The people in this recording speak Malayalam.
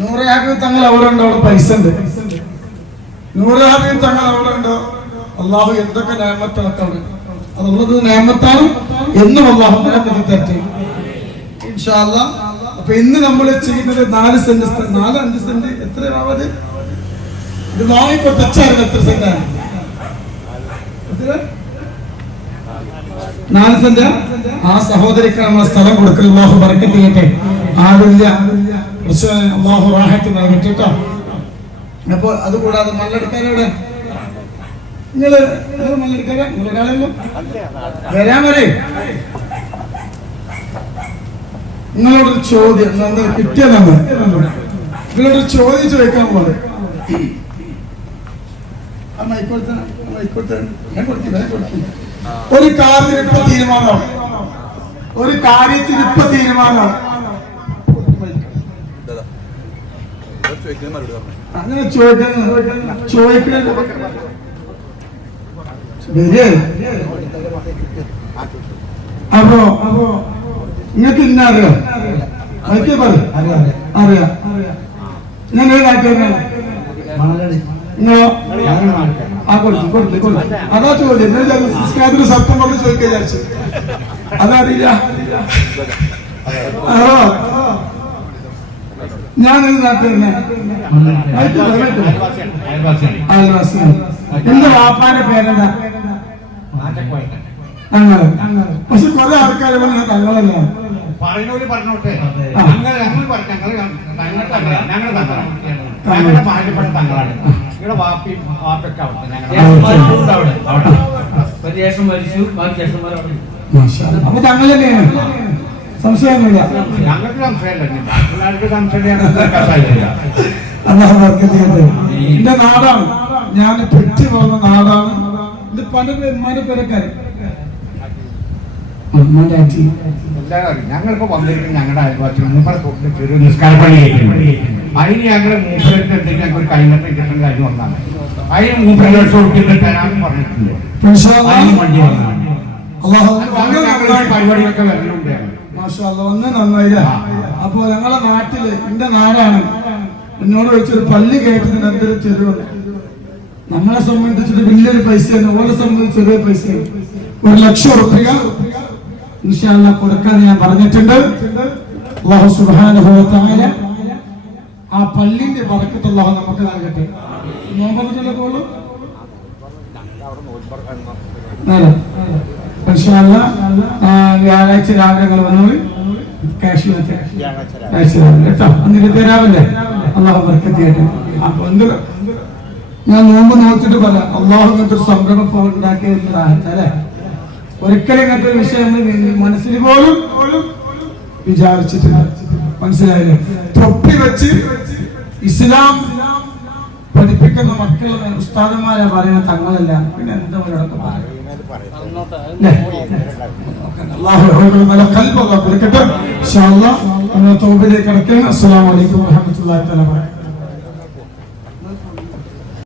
നൂറ് ഹാബീബ് തങ്ങൾ അവിടെ ഉണ്ടോ? അവിടെ പൈസ ഉണ്ട്. നൂറ് ഹാബീബ് തങ്ങൾ അവിടെ ഉണ്ടോ? അള്ളാഹു എന്തൊക്കെ നേമത്തിളക്കാണ്, അതുള്ളത് നേമത്താണ് എന്നും അള്ളാഹു തരട്ടെ ഇൻഷാ അല്ലാഹ്. അപ്പൊ ഇന്ന് നമ്മൾ ചെയ്യുന്നത് 4 സെന്റ് 4-5 സെന്റ് എത്രയാവത് ഇത് വാങ്ങിപ്പോ തെച്ചായിരുന്നു. എത്ര സെന്റാണ്? 4 സെന്റ്. ആ സഹോദരിക്ക് നമ്മൾ സ്ഥലം കൊടുക്കൽ അള്ളാഹു ബർക്കത്ത് ചെയ്യട്ടെ. ആളില്ല, അള്ളാഹു റാഹത്ത് നൽകട്ടെ കേട്ടോ. അപ്പൊ അതുകൂടാതെ മല്ലെടുക്കാനോടെ നിങ്ങള് മല്ലെടുക്കാനാ നിങ്ങളൊരാളല്ലോ വരാൻ വരെ. നിങ്ങളോടൊരു ചോദ്യം എന്താ കിട്ടിയതാണ്, നിങ്ങളോട് ചോദ്യം ചോദിക്കാൻ പോലെ ഒരു കാര്യത്തിന് ഇപ്പൊ തീരുമാനം, ഒരു കാര്യത്തിന് ഇപ്പൊ തീരുമാനം. അങ്ങനെ ചോദിക്കുന്നത് അപ്പോ നിങ്ങൾക്ക് ഇന്ന അറിയാം, അറിയാം. ഞാൻ ഏത് നാട്ടുകാരനാണ്? നിങ്ങളോ? അതാ ചോദ്യം. സത്യം പറഞ്ഞ് ചോദിക്കാൻ വിചാരിച്ചു. അതറിയില്ല. ഞാനൊരു നാട്ടുകാരനെ. എന്റെ വാപ്പാന്റെ പേരെന്താ? അങ്ങനെ. പക്ഷെ കുറെ ആൾക്കാരെ പറഞ്ഞ തങ്ങളല്ല. പറഞ്ഞോട്ടെ. അപ്പൊ തങ്ങൾ തന്നെയാണ്, സംശയമൊന്നുമില്ല. എന്റെ നാടാണ്, ഞാൻ പെറ്റി പോകുന്ന നാടാണ്. ഇത് പല ഉമ്മാന്റെ പേരക്കാര് ഞങ്ങളിപ്പോ വന്നിരിക്കും ഞങ്ങളുടെ അയൽവാസികൾ ചെറിയ നിസ്കാരപ്പണി അതിന് ഞങ്ങള് മൂപ്പരത്ത് എന്തെങ്കിലും ഞങ്ങൾക്ക് ഒരു കൈനത്തെ കിട്ടുന്ന കാര്യം വന്നാണ്. അതിന് മൂപ്പര തരാമെന്ന് പറഞ്ഞിട്ടുണ്ട്. വണ്ടി വന്നാണ് പരിപാടികളൊക്കെ വരുന്നുണ്ട്. ഒന്ന് നന്നായില്ല. അപ്പൊ ഞങ്ങളെ നാട്ടില് എന്റെ നാടാണ്. എന്നോട് ചോദിച്ചൊരു പള്ളി കയറ്റത്തിന് എന്തൊരു ചെറുതാണ്. നമ്മളെ സംബന്ധിച്ചിട്ട് വലിയൊരു പൈസയാണ്, ഓരെ സംബന്ധിച്ച് ചെറിയ പൈസയാണ്. 1 ലക്ഷം റുപ്യ ഇൻഷാ അല്ലാഹ് കൊടുക്കാൻ ഞാൻ പറഞ്ഞിട്ടുണ്ട്. അല്ലാഹു സുബ്ഹാനഹു വ തആല ആ പള്ളിന്റെ ബറക്കത്ത് അല്ലാഹു നമുക്ക് നൽകട്ടെ. നോമ്പൊക്കെയുള്ളൂ ഇൻഷാ അല്ലാഹ്. വ്യാഴാഴ്ച രാവിലെ ഞങ്ങൾ വന്നോളൂ. ക്യാഷ് കേട്ടോ, എന്നിട്ട് തരാമല്ലേ? അല്ലാഹു ബർക്കത്ത് ചെയ്യട്ടെ. അപ്പൊ എന്ത് ഞാൻ നോമ്പ് നോക്കിട്ട് പറയാം. അള്ളാഹു ഇങ്ങനത്തെ ഒരു സംരംഭം ഉണ്ടാക്കിയല്ലേ. ഒരിക്കലും ഇങ്ങനത്തെ ഒരു വിഷയം മനസ്സിൽ പോലും വിചാരിച്ചിട്ടില്ല. മനസ്സിലായില്ലേ? തൊപ്പി വെച്ച് ഇസ്ലാം പഠിപ്പിക്കുന്ന മക്കളെ ഉസ്താദന്മാരെ പറയുന്ന തങ്ങളല്ല, പിന്നെ എന്താ അവരോടൊക്കെ പറയും. നല്ല കൽബൊക്കെ കൊടുക്കട്ടെ. ഇൻഷാ അല്ലാഹ് നമ്മൾ തൗബയിലേക്ക് കടക്കുകയാണ്. അസ്സലാമു അലൈക്കും വറഹ്മത്തുള്ളാഹി വബറകാതുഹു.